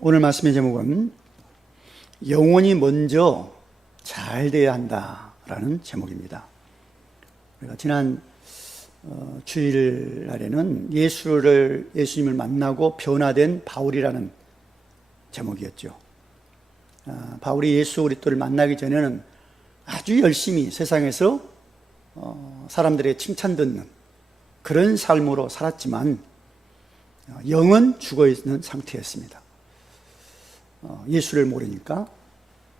오늘 말씀의 제목은 영혼이 먼저 잘 돼야 한다라는 제목입니다. 우리가 지난 주일날에는 예수님을 만나고 변화된 바울이라는 제목이었죠. 바울이 예수 그리스도를 만나기 전에는 아주 열심히 세상에서 사람들의 칭찬 듣는 그런 삶으로 살았지만 영은 죽어있는 상태였습니다. 예수를 모르니까.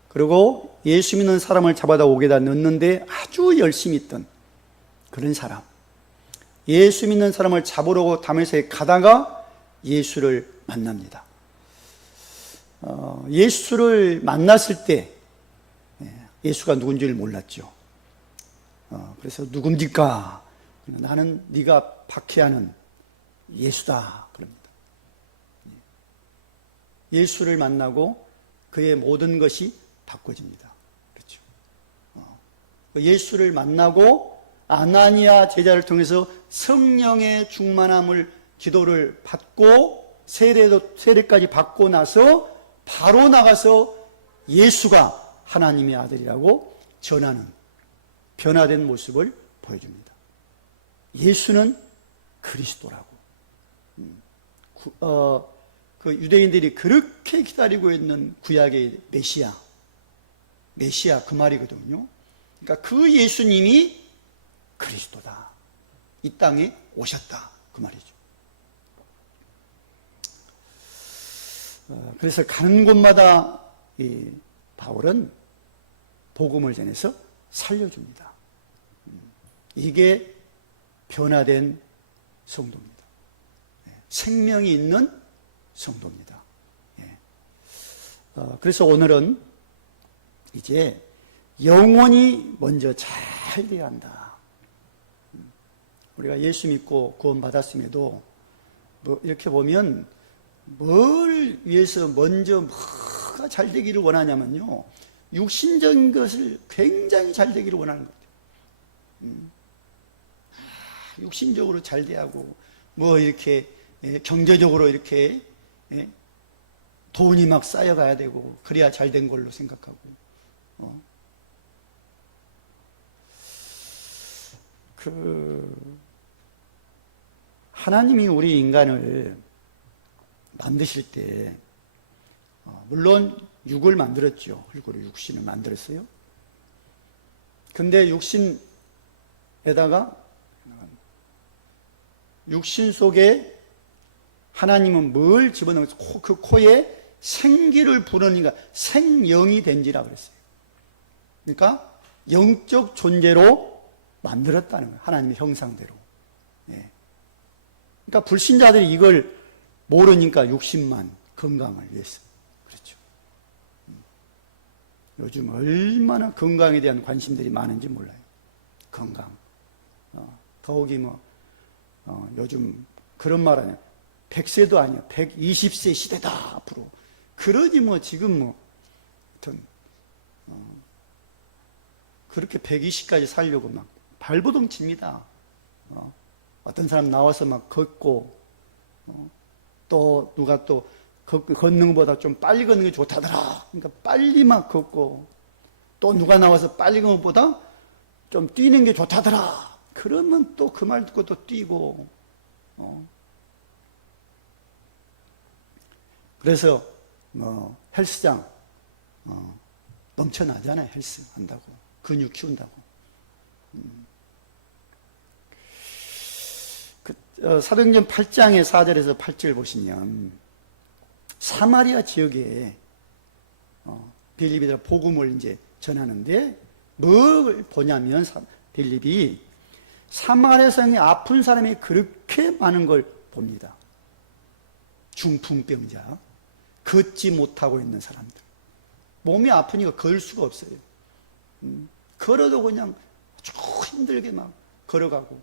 그리고 예수 믿는 사람을 잡아다 옥에다 넣는데 아주 열심히 있던 그런 사람. 예수 믿는 사람을 잡으려고 다메섹에 가다가 예수를 만납니다. 예수를 만났을 때 예수가 누군지를 몰랐죠. 그래서 누굽니까? 나는 네가 박해하는 예수다 그럽니다. 예수를 만나고 그의 모든 것이 바꿔집니다. 그렇죠? 예수를 만나고 아나니아 제자를 통해서 성령의 충만함을 기도를 받고 세례까지 받고 나서 바로 나가서 예수가 하나님의 아들이라고 전하는 변화된 모습을 보여줍니다. 예수는 그리스도라고. 그 유대인들이 그렇게 기다리고 있는 구약의 메시아 그 말이거든요. 그러니까 그 예수님이 그리스도다. 이 땅에 오셨다. 그 말이죠. 그래서 가는 곳마다 이 바울은 복음을 전해서 살려줍니다. 이게 변화된 성도입니다. 생명이 있는 성도입니다. 그래서 오늘은 이제 영혼이 먼저 잘 돼야 한다. 우리가 예수 믿고 구원 받았음에도 이렇게 보면 뭘 위해서 먼저 뭐가 잘 되기를 원하냐면요, 육신적인 것을 굉장히 잘 되기를 원하는 거죠. 육신적으로 잘 돼야 하고 뭐 이렇게 경제적으로 이렇게 돈이 막 쌓여가야 되고 그래야 잘 된 걸로 생각하고 하나님이 우리 인간을 만드실 때 물론 육을 만들었죠. 흙으로 육신을 만들었어요. 근데 육신에다가 육신 속에 하나님은 뭘 집어넣어서 그 코에 생기를 부르니까 생영이 된지라 그랬어요. 그러니까 영적 존재로 만들었다는 거예요. 하나님의 형상대로. 그러니까 불신자들이 이걸 모르니까 육신만 건강을 위해서 그렇죠. 요즘 얼마나 건강에 대한 관심들이 많은지 몰라요. 건강. 더욱이 요즘 그런 말 하냐. 100세도 아니야. 120세 시대다, 앞으로. 그러지 지금 하여튼, 그렇게 120까지 살려고 막 발버둥 칩니다. 어떤 사람 나와서 막 걷고, 또 누가 또 걷는 것보다 좀 빨리 걷는 게 좋다더라. 그러니까 빨리 막 걷고, 또 누가 나와서 빨리 걷는 것보다 좀 뛰는 게 좋다더라. 그러면 또 그 말 듣고 또 뛰고, 그래서 헬스장 넘쳐나잖아요. 헬스 한다고, 근육 키운다고. 사도행전 8장의 4절에서 8절 보시면 사마리아 지역에 빌립이 복음을 이제 전하는데 뭘 보냐면 빌립이 사마리아 성에 아픈 사람이 그렇게 많은 걸 봅니다. 중풍병자, 걷지 못하고 있는 사람들, 몸이 아프니까 걸 수가 없어요. 걸어도 그냥 아주 힘들게 막 걸어가고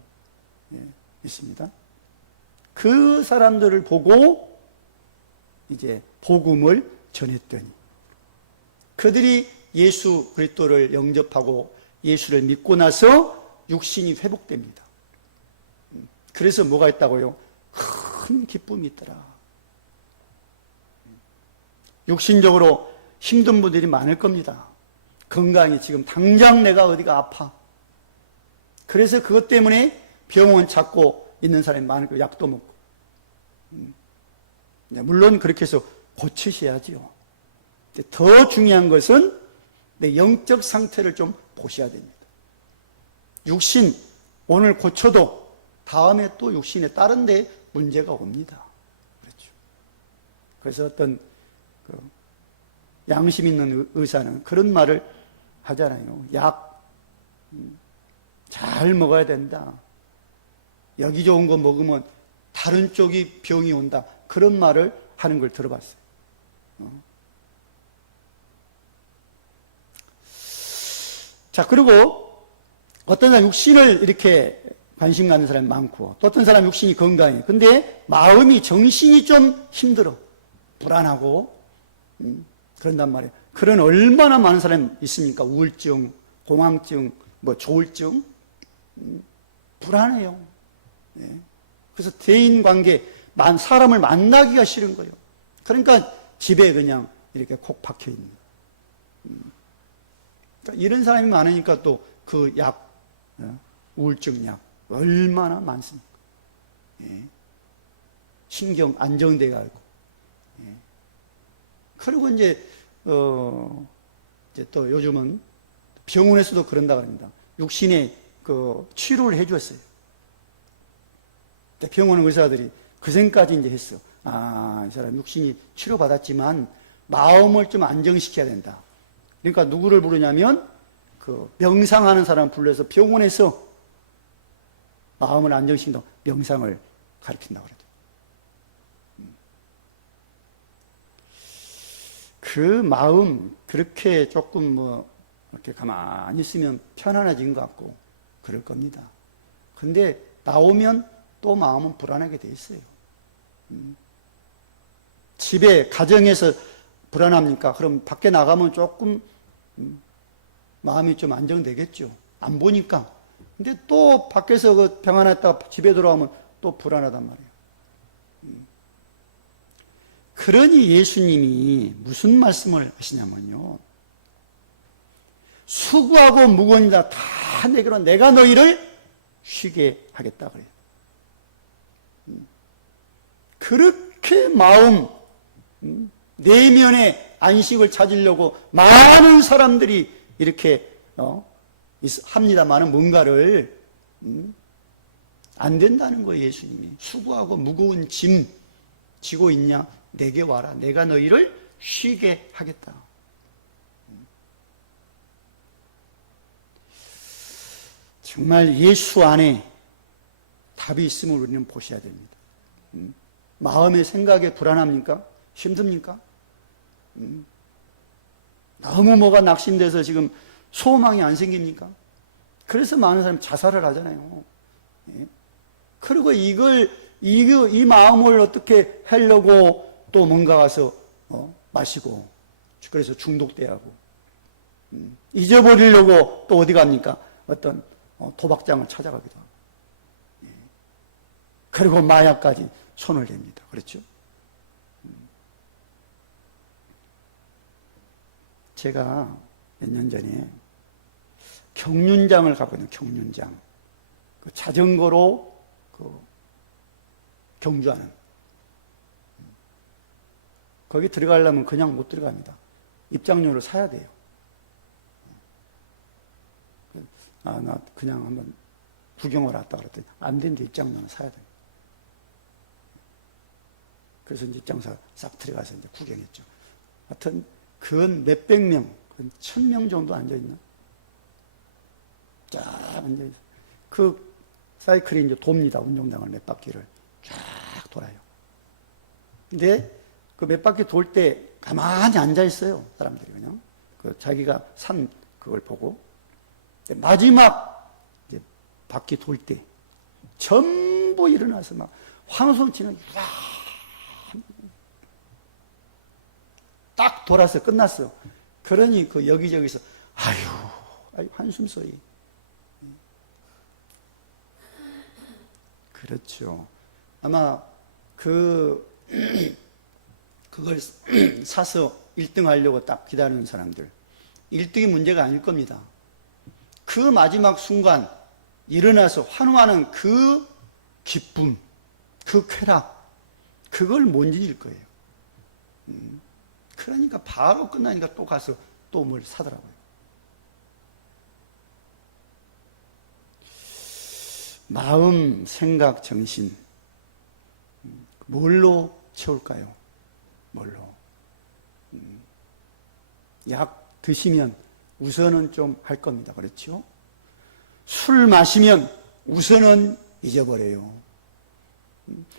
있습니다. 그 사람들을 보고 이제 복음을 전했더니 그들이 예수 그리스도를 영접하고 예수를 믿고 나서 육신이 회복됩니다. 그래서 뭐가 있다고요? 큰 기쁨이 있더라. 육신적으로 힘든 분들이 많을 겁니다. 건강이 지금 당장 내가 어디가 아파. 그래서 그것 때문에 병원 찾고 있는 사람이 많을 거예요. 약도 먹고. 물론 그렇게 해서 고치셔야지요. 더 중요한 것은 내 영적 상태를 좀 보셔야 됩니다. 육신 오늘 고쳐도 다음에 또 육신에 다른 데 문제가 옵니다. 그렇죠. 그래서 어떤 양심 있는 의사는 그런 말을 하잖아요. 약 잘 먹어야 된다. 여기 좋은 거 먹으면 다른 쪽이 병이 온다. 그런 말을 하는 걸 들어봤어요. 자, 그리고 어떤 사람 육신을 이렇게 관심 갖는 사람이 많고, 또 어떤 사람 육신이 건강해. 근데 마음이, 정신이 좀 힘들어. 불안하고, 그런단 말이에요. 그런 얼마나 많은 사람이 있습니까? 우울증, 공황증, 조울증. 불안해요. 네. 그래서 대인 관계, 사람을 만나기가 싫은 거예요. 그러니까 집에 그냥 이렇게 콕 박혀 있는 거예요. 그러니까 이런 사람이 많으니까 또 그 약, 우울증 약, 얼마나 많습니까? 예. 신경 안정돼 가고. 예. 그리고 이제 또 요즘은 병원에서도 그런다 그럽니다. 육신에 치료를 해줬어요. 병원 의사들이 그 생각까지 이제 했어. 이 사람 육신이 치료받았지만 마음을 좀 안정시켜야 된다. 그러니까 누구를 부르냐면 명상하는 사람 불러서 병원에서 마음을 안정시킨다고 명상을 가르친다고 그러죠. 그 마음 그렇게 조금 이렇게 가만히 있으면 편안해진 것 같고 그럴 겁니다. 근데 나오면 또 마음은 불안하게 돼 있어요. 집에 가정에서 불안합니까? 그럼 밖에 나가면 조금 마음이 좀 안정되겠죠. 안 보니까. 근데 또 밖에서 평안했다가 집에 돌아오면 또 불안하단 말이에요. 그러니 예수님이 무슨 말씀을 하시냐면요. 수고하고 무거운 자 다 내게로 내가 너희를 쉬게 하겠다 그래요. 그렇게 마음 내면의 안식을 찾으려고 많은 사람들이 이렇게 합니다만은 뭔가를 안 된다는 거예요. 예수님이 수고하고 무거운 짐 지고 있냐? 내게 와라. 내가 너희를 쉬게 하겠다. 정말 예수 안에 답이 있음을 우리는 보셔야 됩니다. 마음의 생각에 불안합니까? 힘듭니까? 너무 뭐가 낙심돼서 지금 소망이 안 생깁니까? 그래서 많은 사람이 자살을 하잖아요. 그리고 이 마음을 어떻게 하려고 또 뭔가 가서 마시고, 그래서 중독돼야 하고, 잊어버리려고 또 어디 갑니까? 어떤 도박장을 찾아가기도 하고, 그리고 마약까지 손을 댑니다. 그렇죠? 제가 몇 년 전에 경륜장을 가거든요. 경륜장. 자전거로 경주하는. 거기 들어가려면 그냥 못 들어갑니다. 입장료를 사야 돼요. 나 그냥 한번 구경을 왔다 그랬더니 안 되는데 입장료는 사야 됩니다. 그래서 이제 입장사 싹 들어가서 이제 구경했죠. 하여튼 근 몇백 명, 1000명 정도 앉아있나? 쫙 앉아있어. 그 사이클이 이제 돕니다. 운동장을 몇 바퀴를 쫙 돌아요. 근데 그 몇 바퀴 돌 때 가만히 앉아있어요. 사람들이 그냥. 자기가 산 그걸 보고. 마지막 이제 바퀴 돌 때 전부 일어나서 막 환호성 치는 딱 돌아서 끝났어. 그러니 여기저기서 아유 한숨 소리. 그렇죠. 아마 그걸 사서 1등 하려고 딱 기다리는 사람들, 1등이 문제가 아닐 겁니다. 그 마지막 순간 일어나서 환호하는 그 기쁨, 그 쾌락, 그걸 못 잊을 거예요. 그러니까 바로 끝나니까 또 가서 또 뭘 사더라고요. 마음, 생각, 정신, 뭘로 채울까요? 뭘로? 약 드시면 우선은 좀 할 겁니다. 그렇죠? 술 마시면 우선은 잊어버려요.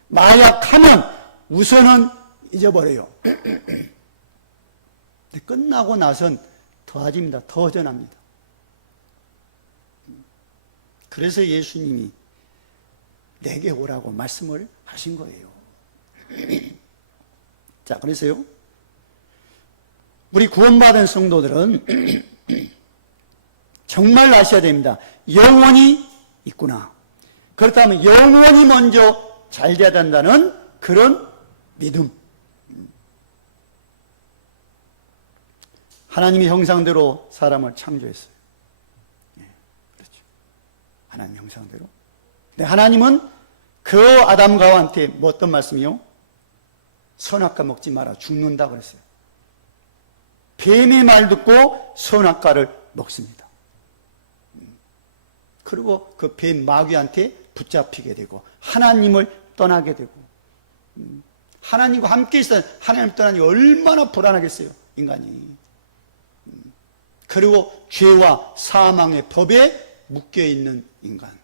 마약하면 우선은 잊어버려요. 근데 끝나고 나선 더해집니다. 더 허전합니다. 그래서 예수님이 내게 오라고 말씀을 하신 거예요. 자, 그래서요, 우리 구원받은 성도들은 정말 아셔야 됩니다. 영혼이 있구나. 그렇다면 영혼이 먼저 잘 돼야 된다는 그런 믿음. 하나님의 형상대로 사람을 창조했어요. 그렇죠. 하나님 형상대로. 근데 하나님은 그 아담과 하와한테 뭐 어떤 말씀이요? 선악과 먹지 마라. 죽는다 그랬어요. 뱀의 말 듣고 선악과를 먹습니다. 그리고 그 뱀 마귀한테 붙잡히게 되고 하나님을 떠나게 되고, 하나님과 함께 있어야 하나님을 떠나니 얼마나 불안하겠어요, 인간이. 그리고 죄와 사망의 법에 묶여있는 인간.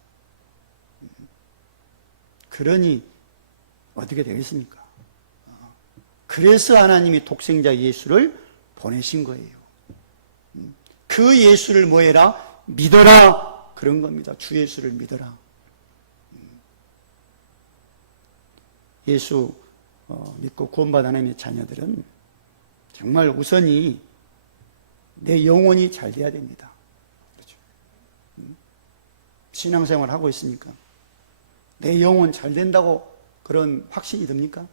그러니 어떻게 되겠습니까? 그래서 하나님이 독생자 예수를 보내신 거예요. 그 예수를 뭐 해라? 믿어라. 그런 겁니다. 주 예수를 믿어라. 예수 믿고 구원받은 하나님의 자녀들은 정말 우선이 내 영혼이 잘 돼야 됩니다. 그렇죠? 신앙생활 하고 있으니까 내 영혼 잘 된다고 그런 확신이 듭니까?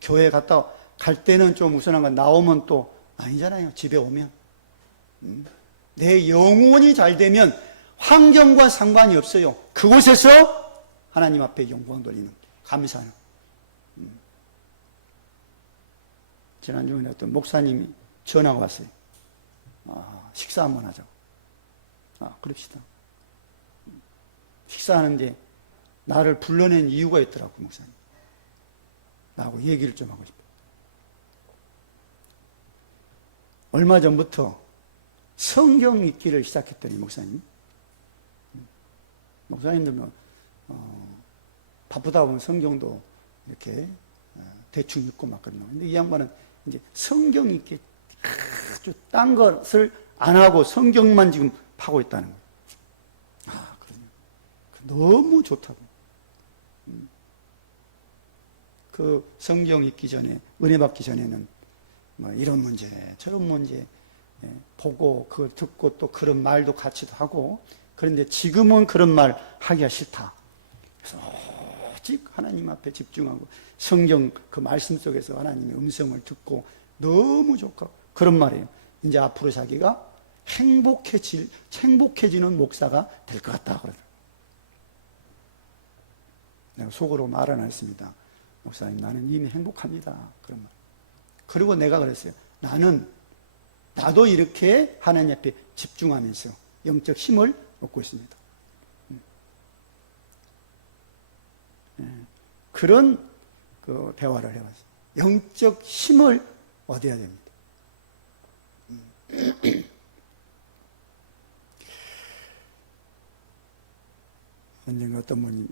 교회 갔다 갈 때는 좀 우선한 건 나오면 또 아니잖아요. 집에 오면. 내 영혼이 잘 되면 환경과 상관이 없어요. 그곳에서 하나님 앞에 영광 돌리는, 감사하는. 지난주에 어떤 목사님이 전화가 왔어요. 식사 한번 하자고. 그럽시다. 식사하는데 나를 불러낸 이유가 있더라고, 목사님. 나하고 얘기를 좀 하고 싶어요. 얼마 전부터 성경 읽기를 시작했더니, 목사님들은 바쁘다 보면 성경도 이렇게 대충 읽고 막 그러나. 근데 이 양반은 이제 성경 읽기 아주 딴 것을 안 하고 성경만 지금 파고 있다는 거예요. 너무 좋다고. 그 성경 읽기 전에, 은혜 받기 전에는 뭐 이런 문제, 저런 문제 보고 그걸 듣고 또 그런 말도 같이도 하고, 그런데 지금은 그런 말 하기가 싫다. 그래서 오직 하나님 앞에 집중하고 성경 그 말씀 속에서 하나님의 음성을 듣고 너무 좋고 그런 말이에요. 이제 앞으로 자기가 행복해지는 목사가 될 것 같다 그러더라고요. 내가 속으로 말은 안 했습니다. 목사님, 나는 이미 행복합니다. 그런 말. 그리고 내가 그랬어요. 나도 이렇게 하나님 앞에 집중하면서 영적 힘을 얻고 있습니다. 그런 그 대화를 해봤어요. 영적 힘을 얻어야 됩니다. 언젠가 어떤 분이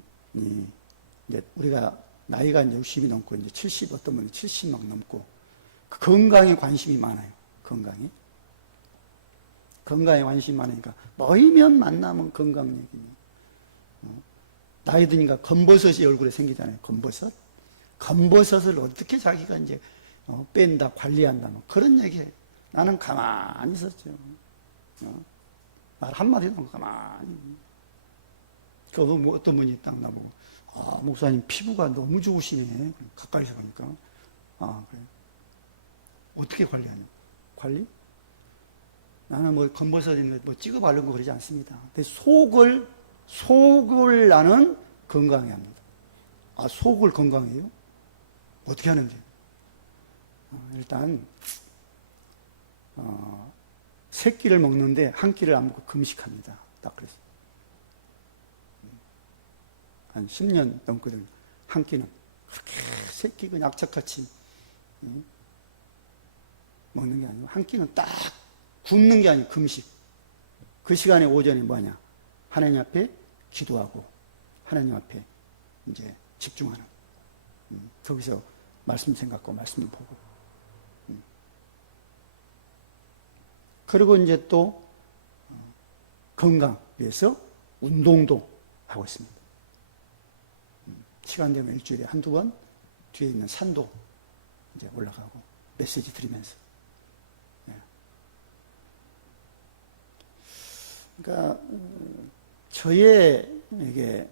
이제 우리가 나이가 이제 60이 넘고 이제 70, 어떤 분이 70 막 넘고 그 건강에 관심이 많아요. 건강에 관심이 많으니까 모이면 만나면 건강 얘기니. 나이 드니까 검버섯이 얼굴에 생기잖아요. 검버섯을 어떻게 자기가 이제 뺀다, 관리한다, 뭐 그런 얘기해요. 나는 가만히 있었죠. 말 한마디도 안 하고 가만히. 뭐 어떤 분이 딱 나보고, 목사님 피부가 너무 좋으시네. 가까이서 보니까. 그래. 어떻게 관리하냐? 관리? 나는 뭐 건버섯인데 뭐 찍어 바르고 그러지 않습니다. 근데 속을 나는 건강해 합니다. 아, 속을 건강해요? 어떻게 하는지. 일단, 세 끼를 먹는데 한 끼를 안 먹고 금식합니다. 딱 그랬어요. 한 10년 넘거든요. 한 끼는. 그렇게 세 끼 그냥 악착같이 먹는 게 아니고, 한 끼는 딱 굶는 게 아니고 금식. 그 시간에 오전에 뭐냐? 하나님 앞에 기도하고, 하나님 앞에 이제 집중하는. 거기서 말씀 생각하고, 말씀을 보고. 그리고 이제 또 건강 위해서 운동도 하고 있습니다. 시간 되면 일주일에 한두 번 뒤에 있는 산도 이제 올라가고 메시지 드리면서. 그러니까 저에게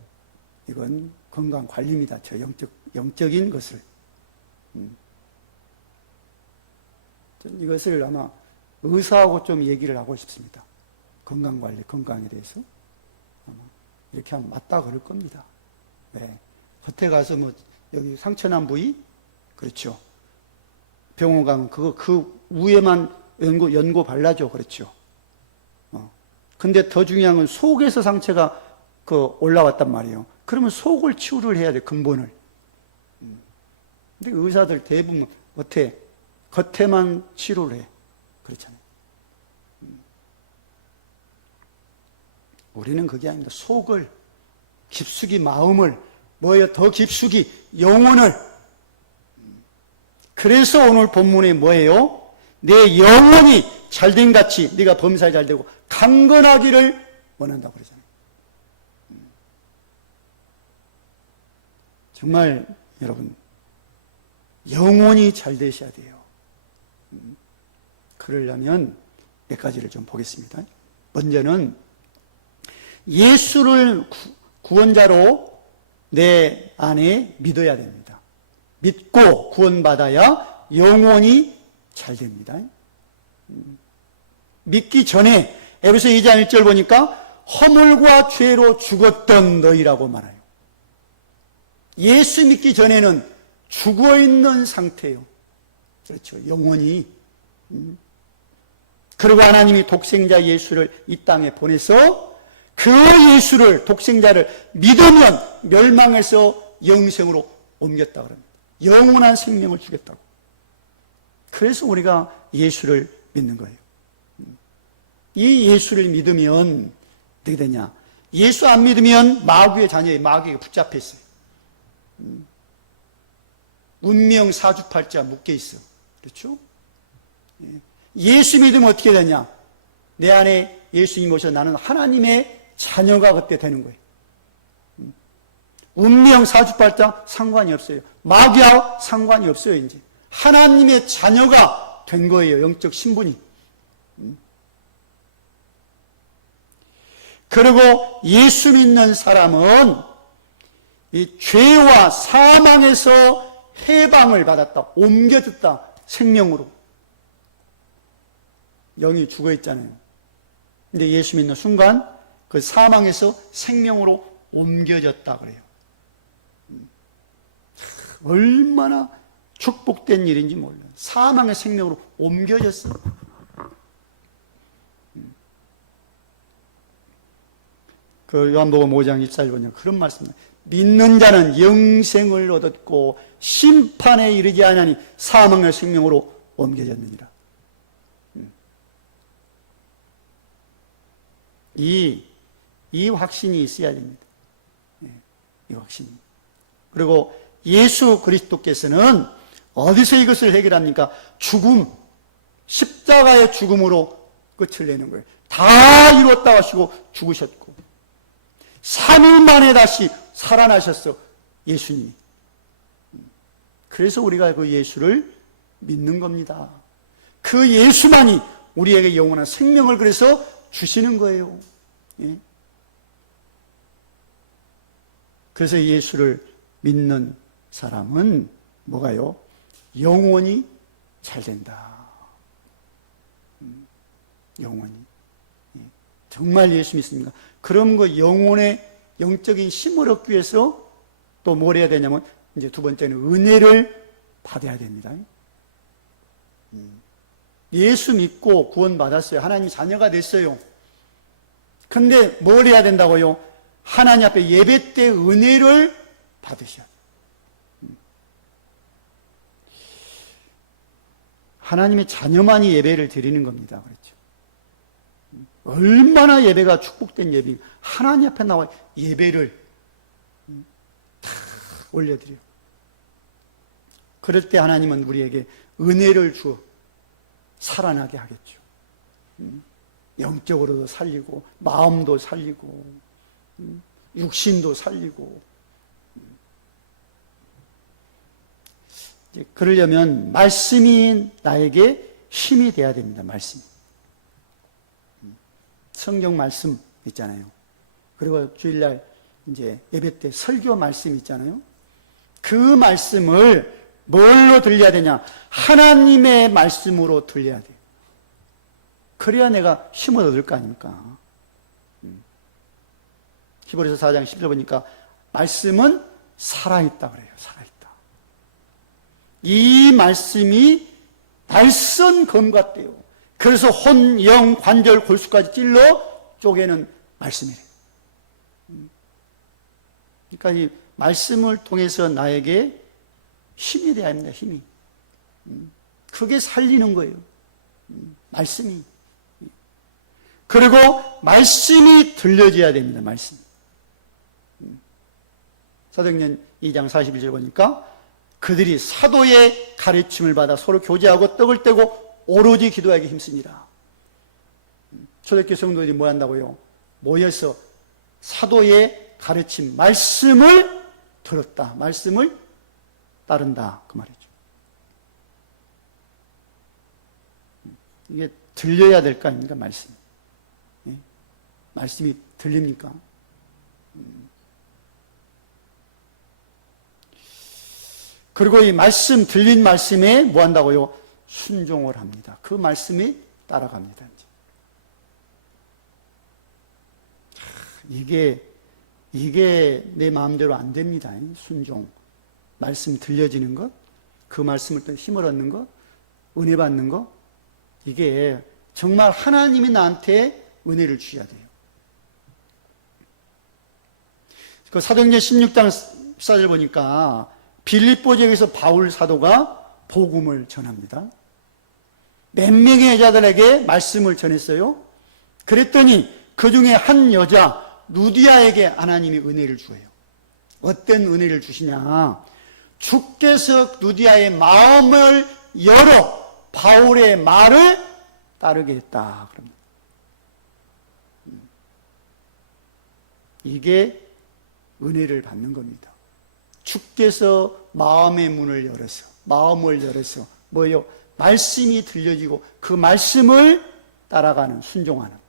이건 건강 관리입니다. 저 영적인 것을. 이것을 아마 의사하고 좀 얘기를 하고 싶습니다. 건강관리, 건강에 대해서. 이렇게 하면 맞다 그럴 겁니다. 네. 겉에 가서 뭐, 여기 상처난 부위? 그렇죠. 병원 가면 그 위에만 연고 발라줘. 그렇죠. 근데 더 중요한 건 속에서 상처가 올라왔단 말이에요. 그러면 속을 치유를 해야 돼, 근본을. 근데 의사들 대부분 겉에만 치료를 해. 그렇잖아요. 우리는 그게 아닙니다. 속을, 깊숙이 마음을, 뭐예요? 더 깊숙이 영혼을. 그래서 오늘 본문에 뭐예요? 내 영혼이 잘된 같이 네가 범사에 잘되고 강건하기를 원한다고 그러잖아요. 정말 여러분, 영혼이 잘 되셔야 돼요. 그러려면 몇 가지를 좀 보겠습니다. 먼저는 예수를 구원자로 내 안에 믿어야 됩니다. 믿고 구원받아야 영혼이 잘 됩니다. 믿기 전에 에베소 2장 1절 보니까 허물과 죄로 죽었던 너희라고 말해요. 예수 믿기 전에는 죽어있는 상태예요. 그렇죠. 영혼이. 그리고 하나님이 독생자 예수를 이 땅에 보내서 그 예수를, 독생자를 믿으면 멸망해서 영생으로 옮겼다 그럽니다. 영원한 생명을 주겠다고. 그래서 우리가 예수를 믿는 거예요. 이 예수를 믿으면 어떻게 되냐? 예수 안 믿으면 마귀의 자녀예요. 마귀에게 붙잡혀 있어요. 운명 사주팔자 묶여 있어. 그렇죠? 예수 믿으면 어떻게 되냐? 내 안에 예수님 오셔서 나는 하나님의 자녀가 그때 되는 거예요. 운명 사주팔자 상관이 없어요. 마귀와 상관이 없어요. 이제 하나님의 자녀가 된 거예요. 영적 신분이. 그리고 예수 믿는 사람은 이 죄와 사망에서 해방을 받았다. 옮겨졌다. 생명으로. 영이 죽어 있잖아요. 근데 예수 믿는 순간 그 사망에서 생명으로 옮겨졌다 그래요. 얼마나 축복된 일인지 몰라요. 사망의 생명으로 옮겨졌어. 그 요한복음 5장 24절 보면 그런 말씀입니다. 믿는 자는 영생을 얻었고 심판에 이르지 아니하니 사망의 생명으로 옮겨졌느니라. 이 확신이 있어야 됩니다. 이 확신이. 그리고 예수 그리스도께서는 어디서 이것을 해결합니까? 죽음, 십자가의 죽음으로 끝을 내는 거예요. 다 이뤘다 하시고 죽으셨고 3일 만에 다시 살아나셨어, 예수님이. 그래서 우리가 그 예수를 믿는 겁니다. 그 예수만이 우리에게 영원한 생명을 그래서 주시는 거예요. 예? 그래서 예수를 믿는 사람은 뭐가요? 영혼이 잘 된다. 영원히. 정말 예수 믿습니까? 그럼 그 영혼의 영적인 힘을 얻기 위해서 또 뭘 해야 되냐면, 이제 두 번째는 은혜를 받아야 됩니다. 예수 믿고 구원받았어요. 하나님 자녀가 됐어요. 근데 뭘 해야 된다고요? 하나님 앞에 예배 때 은혜를 받으셔야 돼요. 하나님의 자녀만이 예배를 드리는 겁니다. 그렇죠? 얼마나 예배가 축복된 예배, 하나님 앞에 나와 예배를 다 올려드려요. 그럴 때 하나님은 우리에게 은혜를 주어 살아나게 하겠죠. 영적으로도 살리고, 마음도 살리고, 육신도 살리고. 그러려면 말씀이 나에게 힘이 돼야 됩니다. 말씀이. 성경 말씀 있잖아요. 그리고 주일날 이제 예배 때 설교 말씀 있잖아요. 그 말씀을 뭘로 들려야 되냐? 하나님의 말씀으로 들려야 돼요. 그래야 내가 힘을 얻을 거 아닙니까? 히브리서 4장 10절 보니까 말씀은 살아있다 그래요. 살아있다. 이 말씀이 날선 검 같대요. 그래서 혼, 영, 관절, 골수까지 찔러 쪼개는 말씀이래요. 그러니까 이 말씀을 통해서 나에게 힘이 돼야 합니다. 힘이. 그게 살리는 거예요. 말씀이. 그리고 말씀이 들려져야 됩니다. 말씀. 사도행전 2장 41절 보니까 그들이 사도의 가르침을 받아 서로 교제하고 떡을 떼고 오로지 기도하기 힘쓰니라. 초대교회 성도들이 뭐 한다고요? 모여서 사도의 가르침, 말씀을 들었다. 말씀을 따른다. 그 말이죠. 이게 들려야 될 거 아닙니까? 말씀. 예? 말씀이 들립니까? 그리고 이 말씀, 들린 말씀에 뭐 한다고요? 순종을 합니다. 그 말씀이 따라갑니다. 이게 내 마음대로 안 됩니다. 순종. 말씀 들려지는 것, 그 말씀을 또 힘을 얻는 것, 은혜 받는 것, 이게 정말 하나님이 나한테 은혜를 주셔야 돼요. 그 사도행전 16장 14절 보니까 빌립보 지역에서 바울 사도가 복음을 전합니다. 몇 명의 여자들에게 말씀을 전했어요. 그랬더니 그 중에 한 여자 루디아에게 하나님이 은혜를 주어요. 어떤 은혜를 주시냐? 주께서 루디아의 마음을 열어 바울의 말을 따르게 했다. 그럽니다. 이게 은혜를 받는 겁니다. 주께서 마음의 문을 열어서, 마음을 열어서 뭐요? 말씀이 들려지고 그 말씀을 따라가는, 순종하는.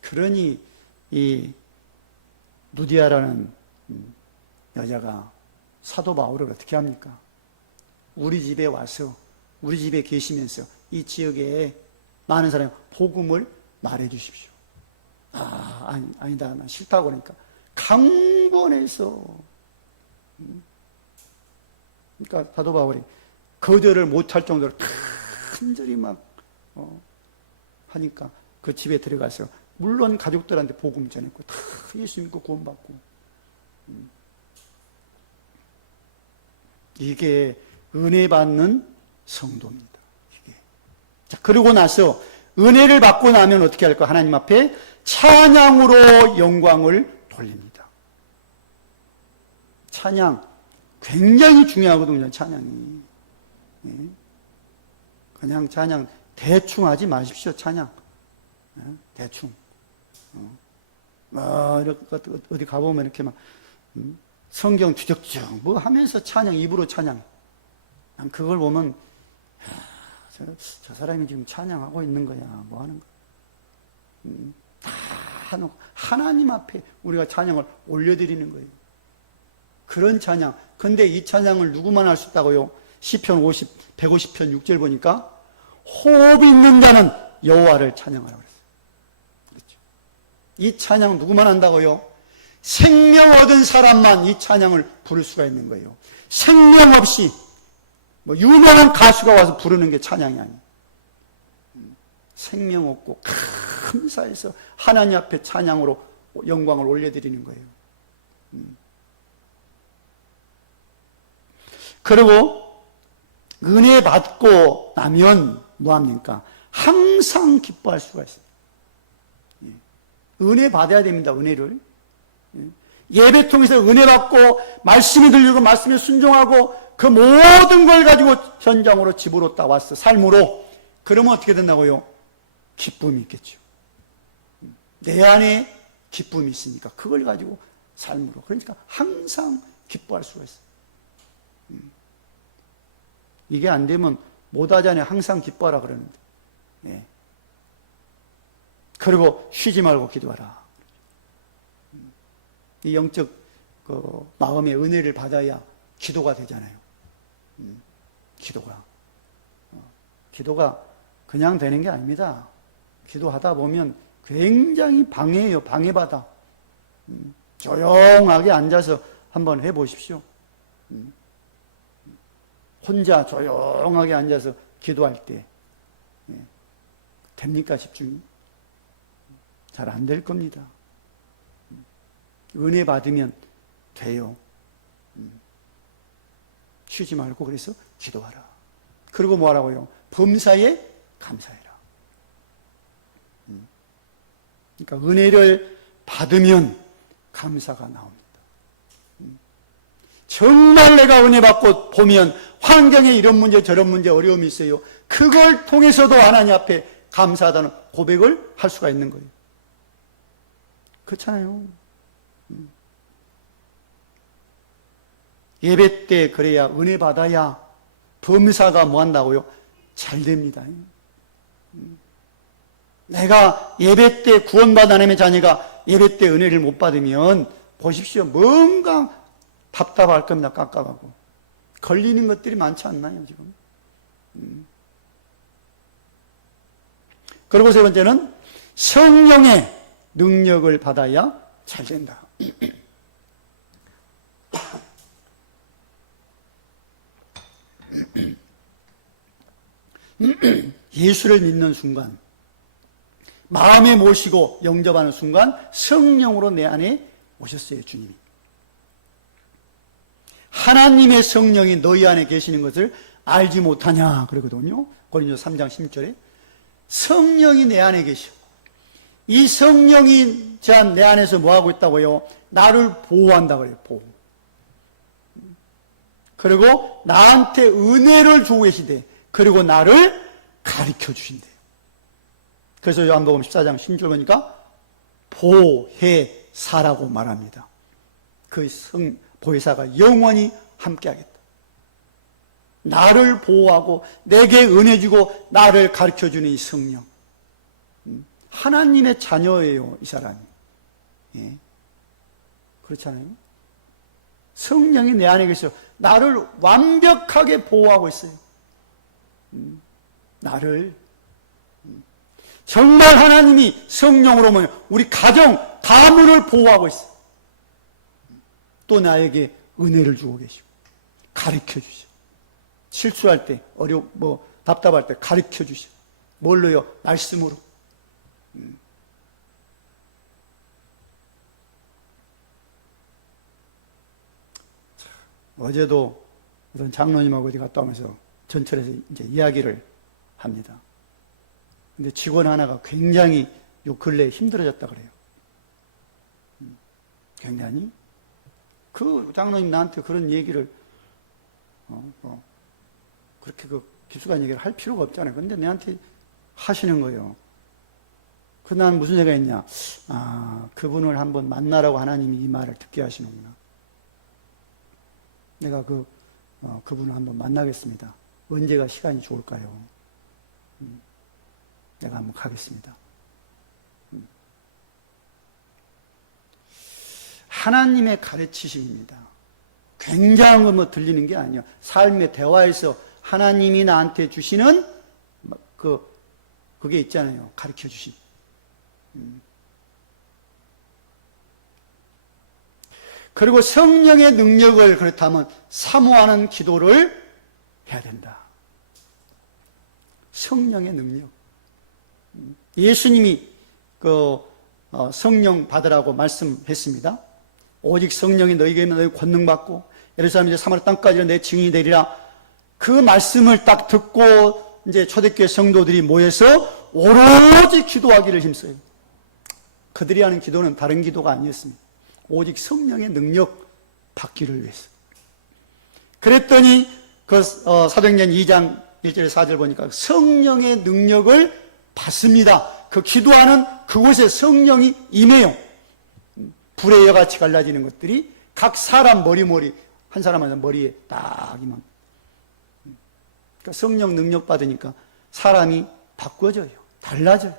그러니 이 루디아라는 여자가 사도 바울을 어떻게 합니까? 우리 집에 와서, 우리 집에 계시면서 이 지역에 많은 사람이 복음을 말해 주십시오. 아니다. 나 싫다고 그러니까 강권해서. 그러니까 사도 바울이 거절을 못할 정도로 간절히 막 하니까 그 집에 들어가서 물론 가족들한테 복음 전했고 다 예수 믿고 구원받고. 이게 은혜 받는 성도입니다. 이게. 자, 그러고 나서 은혜를 받고 나면 어떻게 할까? 하나님 앞에 찬양으로 영광을 돌립니다. 찬양 굉장히 중요하거든요. 찬양이. 그냥 찬양 대충 하지 마십시오. 찬양 대충. 어디 가보면 이렇게 막 성경 뒤적뒤적 뭐 하면서 찬양, 입으로 찬양. 난 그걸 보면 저 사람이 지금 찬양하고 있는 거야. 뭐 하는 거야. 다 해놓고 하나님 앞에 우리가 찬양을 올려드리는 거예요. 그런 찬양. 근데 이 찬양을 누구만 할 수 있다고요? 시편 150편 6절 보니까 호흡이 있는 자는 여호와를 찬양하라고 그랬어요. 그렇죠. 이 찬양 누구만 한다고요? 생명 얻은 사람만 이 찬양을 부를 수가 있는 거예요. 생명 없이 뭐 유명한 가수가 와서 부르는 게 찬양이 아니에요. 생명 없고 감사해서 하나님 앞에 찬양으로 영광을 올려드리는 거예요. 그리고 은혜 받고 나면 뭐합니까? 항상 기뻐할 수가 있어요. 은혜 받아야 됩니다. 은혜를. 예배 통해서 은혜 받고 말씀이 들리고 말씀에 순종하고 그 모든 걸 가지고 현장으로 집으로 따왔어. 삶으로. 그러면 어떻게 된다고요? 기쁨이 있겠죠. 내 안에 기쁨이 있으니까 그걸 가지고 삶으로. 그러니까 항상 기뻐할 수가 있어요. 이게 안 되면 못하잖아요. 항상 기뻐하라 그러는데. 네. 그리고 쉬지 말고 기도하라. 이 영적 마음의 은혜를 받아야 기도가 되잖아요. 기도가 그냥 되는 게 아닙니다. 기도하다 보면 굉장히 방해예요. 방해받아. 조용하게 앉아서 한번 해보십시오. 혼자 조용하게 앉아서 기도할 때 됩니까? 집중이? 잘 안 될 겁니다. 은혜 받으면 돼요. 쉬지 말고 그래서 기도하라. 그리고 뭐하라고요? 범사에 감사해라. 그러니까 은혜를 받으면 감사가 나옵니다. 정말 내가 은혜 받고 보면 환경에 이런 문제 저런 문제 어려움이 있어요. 그걸 통해서도 하나님 앞에 감사하다는 고백을 할 수가 있는 거예요. 그렇잖아요. 예배 때 그래야 은혜 받아야 범사가 뭐 한다고요? 잘 됩니다. 내가 예배 때 구원받은 하나님의 자녀가 예배 때 은혜를 못 받으면 보십시오. 뭔가 답답할 겁니다. 깝깝하고. 걸리는 것들이 많지 않나요, 지금? 그리고 세 번째는 성령의 능력을 받아야 잘 된다. 예수를 믿는 순간, 마음에 모시고 영접하는 순간 성령으로 내 안에 오셨어요, 주님이. 하나님의 성령이 너희 안에 계시는 것을 알지 못하냐 그러거든요. 고린도서 3장 16절에 성령이 내 안에 계셔. 이 성령이 내 안에서 뭐하고 있다고요? 나를 보호한다 그래요. 보호. 그리고 나한테 은혜를 주고 계시대. 그리고 나를 가르쳐 주신대. 그래서 요한복음 14장 16절 보니까 보혜사라고 말합니다. 그 보혜사가 영원히 함께하겠다. 나를 보호하고 내게 은혜 주고 나를 가르쳐주는 이 성령. 하나님의 자녀예요, 이 사람이. 예. 그렇잖아요. 성령이 내 안에 계셔 나를 완벽하게 보호하고 있어요. 나를. 정말 하나님이 성령으로 보면 우리 가정, 가문을 보호하고 있어요. 또 나에게 은혜를 주고 계시고 가르쳐 주시고 실수할 때 답답할 때 가르쳐 주시고 뭘로요? 말씀으로. 어제도 어떤 장로님하고 어디 갔다 오면서 전철에서 이제 이야기를 합니다. 근데 직원 하나가 굉장히 요 근래에 힘들어졌다 그래요. 굉장히. 그 장로님 나한테 그런 얘기를, 그렇게 깊숙한 얘기를 할 필요가 없잖아요. 근데 내한테 하시는 거예요. 난 무슨 얘기가 있냐. 그분을 한번 만나라고 하나님이 이 말을 듣게 하시는구나. 내가 그분을 한번 만나겠습니다. 언제가 시간이 좋을까요? 내가 한번 가겠습니다. 하나님의 가르치심입니다. 굉장한 거 들리는 게 아니에요. 삶의 대화에서 하나님이 나한테 주시는 그게 있잖아요. 가르쳐 주신. 그리고 성령의 능력을 그렇다면 사모하는 기도를 해야 된다. 성령의 능력. 예수님이 성령 받으라고 말씀했습니다. 오직 성령이 너희에게 너희 권능 받고 예루살렘 이제 사마리아 땅까지 내 증인이 되리라. 그 말씀을 딱 듣고 이제 초대교회 성도들이 모여서 오로지 기도하기를 힘써요. 그들이 하는 기도는 다른 기도가 아니었습니다. 오직 성령의 능력 받기를 위해서. 그랬더니 사도행전 2장 1절 4절 보니까 성령의 능력을 받습니다. 그 기도하는 그곳에 성령이 임해요. 불의 여같이 갈라지는 것들이 각 사람 머리 한 사람마다 머리에 딱 임합니다. 그러니까 성령 능력 받으니까 사람이 바꿔져요. 달라져요.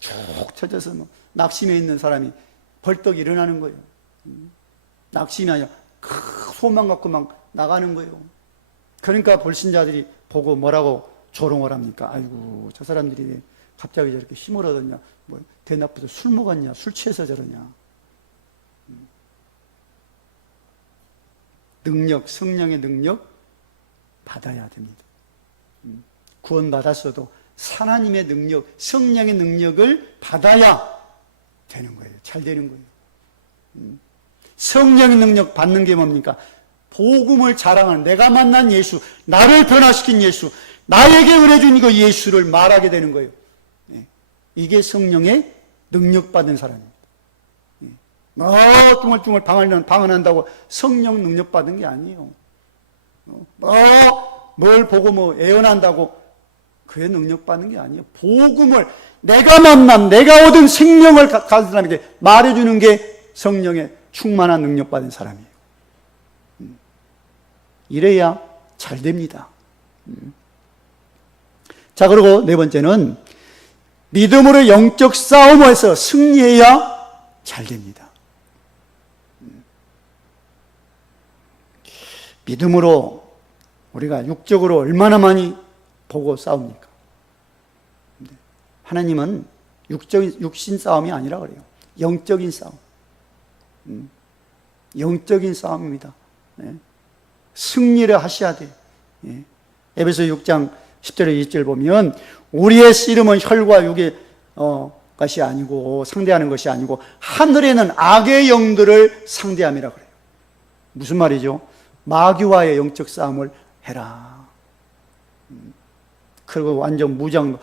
쭉 쳐져서 낙심해 있는 사람이 벌떡 일어나는 거예요. 낙심이 아니라 소망 갖고 막 나가는 거예요. 그러니까 불신자들이 보고 뭐라고 조롱을 합니까? 아이고, 저 사람들이 왜 갑자기 저렇게 힘을 얻었냐? 뭐 대낮부터 술 먹었냐? 술 취해서 저러냐? 능력, 성령의 능력 받아야 됩니다. 구원받았어도 하나님의 능력, 성령의 능력을 받아야 되는 거예요. 잘 되는 거예요. 성령의 능력 받는 게 뭡니까? 복음을 자랑하는, 내가 만난 예수, 나를 변화시킨 예수, 나에게 은혜준 그 예수를 말하게 되는 거예요. 이게 성령의 능력 받은 사람입니다. 뚱얼뚱얼 방언한다고 성령 능력 받은 게 아니에요. 뭘 보고 애원한다고 그의 능력 받는 게 아니에요. 복음을 내가 만난, 내가 얻은 생명을 가진 사람에게 말해주는 게 성령의 충만한 능력 받은 사람이에요. 이래야 잘 됩니다. 자, 그리고 네 번째는 믿음으로 영적 싸움에서 승리해야 잘 됩니다. 믿음으로 우리가 육적으로 얼마나 많이 보고 싸웁니까? 하나님은 육신 싸움이 아니라 그래요. 영적인 싸움. 영적인 싸움입니다. 승리를 하셔야 돼요. 에베소 6장 10절에 2절 보면 우리의 씨름은 혈과 육의 것이 아니고 상대하는 것이 아니고 하늘에는 악의 영들을 상대함이라 그래요. 무슨 말이죠? 마귀와의 영적 싸움을 해라. 그리고 완전 무장,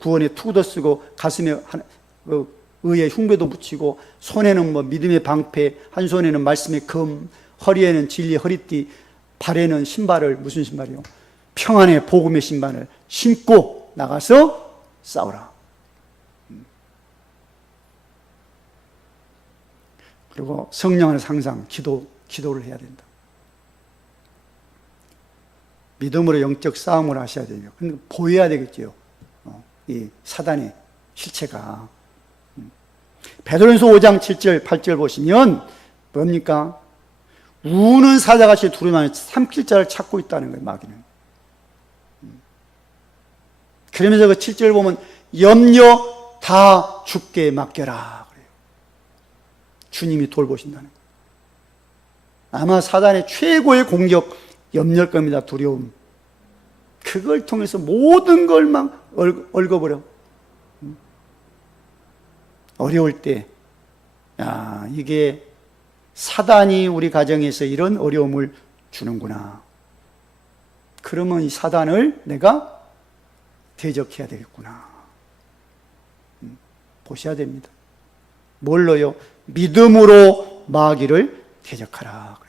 구원에 투구도 쓰고 가슴에 의의 흉배도 붙이고 손에는 믿음의 방패, 한 손에는 말씀의 금, 허리에는 진리의 허리띠, 발에는 신발을 무슨 신발이요? 평안의 복음의 신발을 신고 나가서 싸우라. 그리고 성령 안에서 항상 기도를 해야 된다. 믿음으로 영적 싸움을 하셔야 되며, 근데 보여야 되겠죠. 이 사단의 실체가. 베드로전서 5장 7절 8절 보시면 뭡니까? 우는 사자같이 두루마리 삼킬 자를 찾고 있다는 거예요, 마귀는. 그러면서 그 7절 보면 염려 다 주께 맡겨라 그래요. 주님이 돌보신다는 거예요. 아마 사단의 최고의 공격 염려일 겁니다. 두려움. 그걸 통해서 모든 걸 막 얽어버려. 어려울 때, 이게 사단이 우리 가정에서 이런 어려움을 주는구나. 그러면 이 사단을 내가 대적해야 되겠구나. 보셔야 됩니다. 뭘로요? 믿음으로 마귀를 대적하라.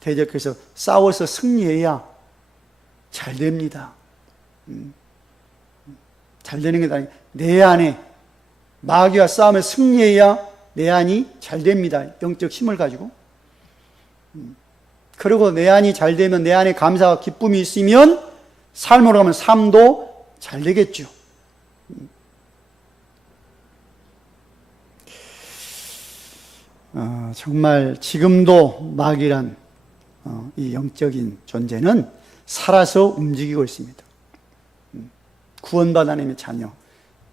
대적해서 싸워서 승리해야 잘 됩니다. 잘 되는 게 아니라 내 안에 마귀와 싸움에 승리해야 내 안이 잘 됩니다. 영적 힘을 가지고. 그리고 내 안이 잘 되면 내 안에 감사와 기쁨이 있으면 삶으로 가면 삶도 잘 되겠죠. 정말 지금도 마귀란 이 영적인 존재는 살아서 움직이고 있습니다. 구원받은 하나님의 자녀,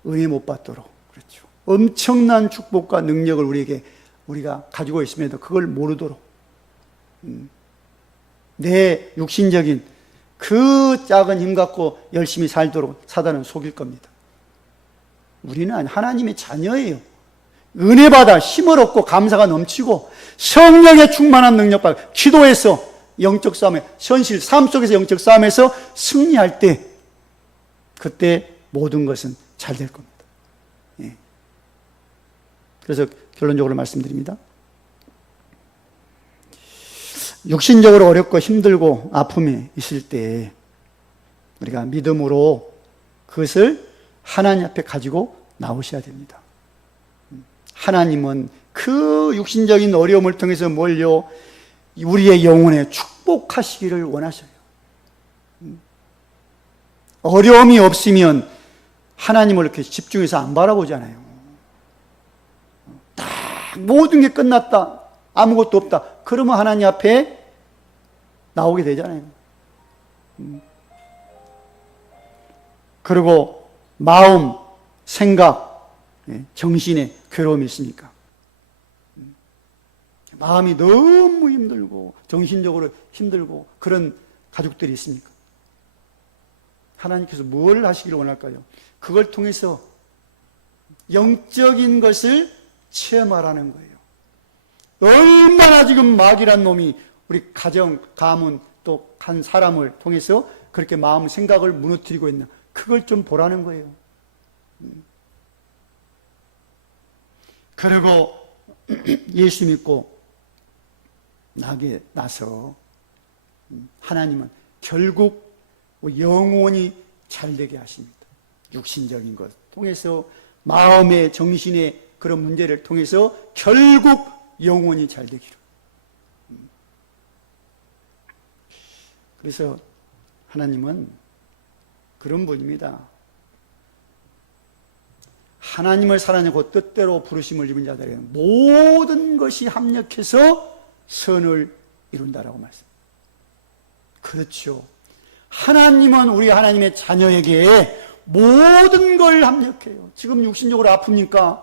은혜 못 받도록, 그렇죠. 엄청난 축복과 능력을 우리가 가지고 있음에도 그걸 모르도록, 내 육신적인 그 작은 힘 갖고 열심히 살도록 사단은 속일 겁니다. 우리는 하나님의 자녀예요. 은혜 받아 힘을 얻고 감사가 넘치고 성령의 충만한 능력 받아 기도해서 영적 싸움에, 현실 삶 속에서 영적 싸움에서 승리할 때, 그때 모든 것은 잘 될 겁니다. 예. 그래서 결론적으로 말씀드립니다. 육신적으로 어렵고 힘들고 아픔이 있을 때 우리가 믿음으로 그것을 하나님 앞에 가지고 나오셔야 됩니다. 하나님은 그 육신적인 어려움을 통해서 몰려 우리의 영혼에 축복하시기를 원하셔요. 어려움이 없으면 하나님을 이렇게 집중해서 안 바라보잖아요. 다 모든 게 끝났다, 아무것도 없다, 그러면 하나님 앞에 나오게 되잖아요. 그리고 마음, 생각, 정신에 괴로움이 있으니까 마음이 너무 힘들고 정신적으로 힘들고 그런 가족들이 있습니까? 하나님께서 뭘 하시기를 원할까요? 그걸 통해서 영적인 것을 체험하라는 거예요. 얼마나 지금 마귀란 놈이 우리 가정, 가문 또 한 사람을 통해서 그렇게 마음, 생각을 무너뜨리고 있나, 그걸 좀 보라는 거예요. 그리고 예수 믿고 나서 하나님은 결국 영원히 잘되게 하십니다. 육신적인 것 통해서 마음의, 정신의 그런 문제를 통해서 결국 영원히 잘되기를. 그래서 하나님은 그런 분입니다. 하나님을 사랑하고 뜻대로 부르심을 입은 자들에게는 모든 것이 합력해서 선을 이룬다라고 말씀합니다. 그렇죠. 하나님은 우리 하나님의 자녀에게 모든 걸 합력해요. 지금 육신적으로 아픕니까?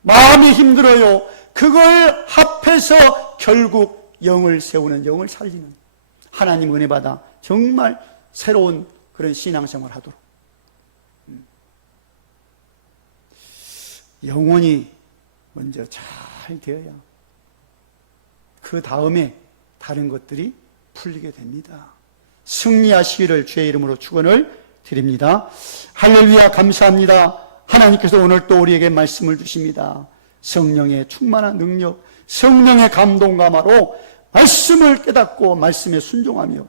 마음이 힘들어요. 그걸 합해서 결국 영을 세우는, 영을 살리는, 하나님 은혜 받아 정말 새로운 그런 신앙생활을 하도록 영혼이 먼저 잘 되어야 그 다음에 다른 것들이 풀리게 됩니다. 승리하시기를 주의 이름으로 축원을 드립니다. 할렐루야, 감사합니다. 하나님께서 오늘 또 우리에게 말씀을 주십니다. 성령의 충만한 능력, 성령의 감동감화로 말씀을 깨닫고 말씀에 순종하며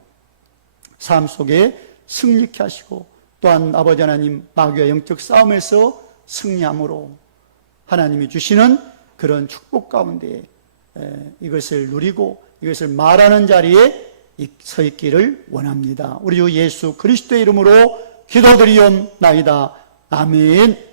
삶 속에 승리케 하시고, 또한 아버지 하나님 마귀와 영적 싸움에서 승리함으로 하나님이 주시는 그런 축복 가운데 이것을 누리고 이것을 말하는 자리에 서 있기를 원합니다. 우리 주 예수 그리스도의 이름으로 기도드리옵나이다. 아멘.